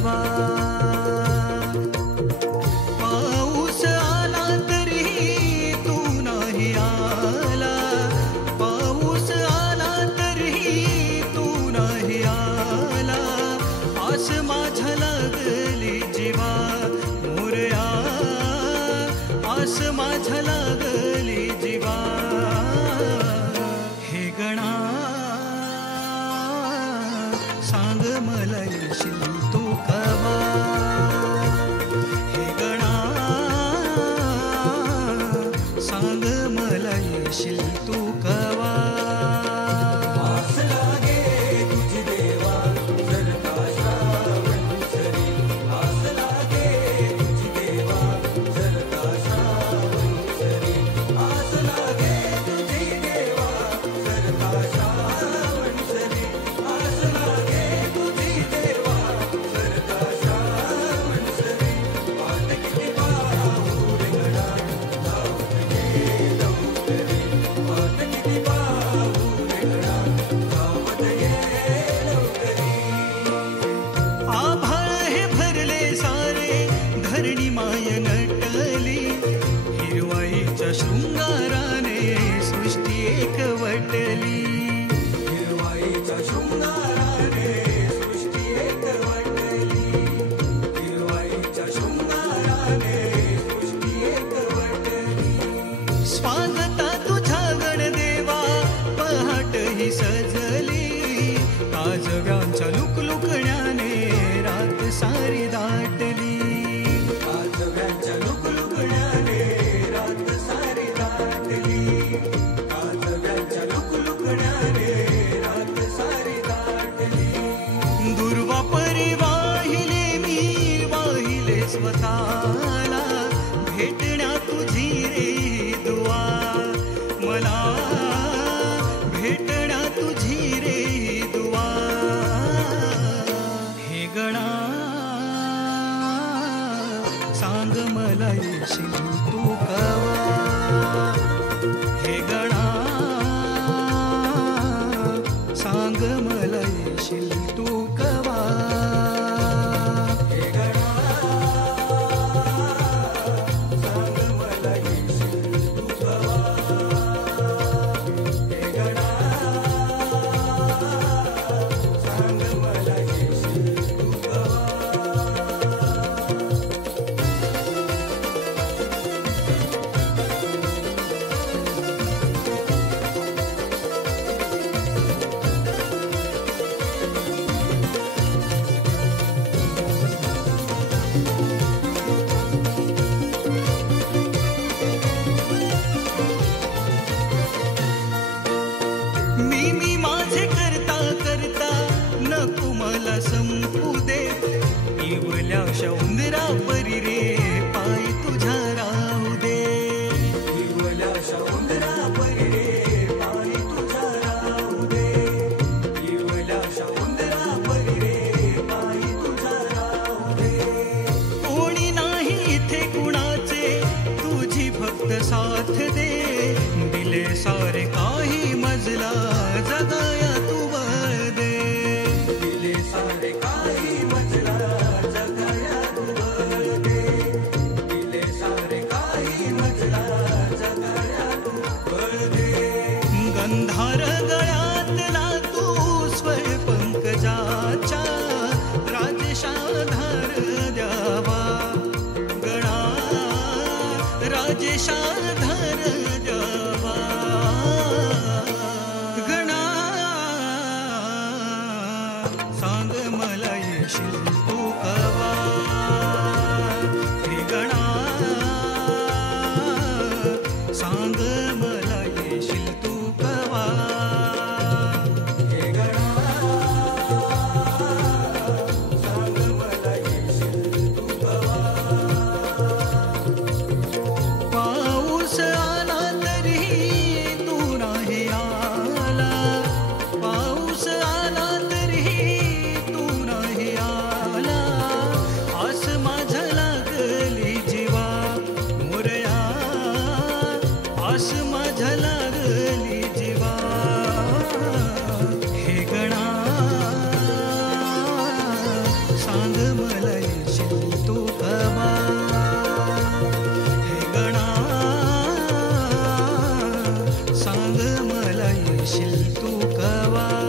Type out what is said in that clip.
कवा. पाऊस आला तरीही तू नाही आला, पाऊस आला तरीही तू नाही आला. आस माझ्या लागली जीवा मोरया, आस माझ्या लागली जीवा. हे गणा सांग मला येशील तू कवा. हे गणा सांग मला येशील तू कवा. आस लागे तुझी देवा जर का श्रावण सरी, आस लागे तुझी देवा जर का श्रावण सरी, आस लागे तुझी देवा जर का श्रावण सरी, आस लागे तुझी देवा जर का श्रावण सरी. वाट किती पाहू रे गणा धावत ये लवकरी, वाट किती पाहू रे गणा धावत ये लवकरी. आभाळ हे भरले सारे धरणी माय नटली, हिरवाईच्या शृंगाराने सृष्टी एकवटली. हिरवाईच्या शृंगाराने सृष्टी एकवटली, हिरवाईच्या शृंगाराने सृष्टी एकवटली. स्वागता तुझ्या गणदेवा पहाट ही सजली, काजव्यांच्या लुकलुकण्याने रात सारी दाटली. काजव्यांच्या लुकलुकण्याने रात सारी दाटली, काजव्यांच्या लुकलुकण्याने रात सारी दाटली. दुर्वा परी वाहिले मी वाहिले स्वतःला, भेटण्या तुझी रे दुआ मला, भेटण्या तुझी रे दुआ. हे गणा सांग मला येशील तू कवा. हे गणा सांग मला येशील तू कवा. हे गणा सांग मला येशील तू कवा. हे गणा सांग मला येशील तू कवा. मी माझे करता करता नको मला संपू दे. इवल्या उंदरा परी रे पाय तुझ्या राहू दे. इवल्या उंदरा परी रे पाय तुझ्या राहू दे. इवल्या उंदरा परी रे पाय तुझ्या राहू दे. कोणी नाही इथे कुणाचे तुझी फक्त साथ दे. दिले सारे काही मजला जगाया तू बळ दे. दिले सारे काही मजला जगाया तू बळ दे. दिले सारे काही मजला जगाया तू बळ दे. गंधार गळ्यातला तू स्वर पंकजाच्या राजेशाधार द्यावा. गणा राजेशाधार द्यावा. गणा सांग मला येशील तू कवा. हे गणा सांग मला येशील तू कवा. हे गणा सांग मला येशील तू कवा. पाऊस आला तरीही तू नाही आला, पाऊस आला तरीही तू नाही आला. आस माझ्या लागली जीवा मोरया, आस माझ्या लागली जीवा. हे गणा सांग मला येशील तू कवा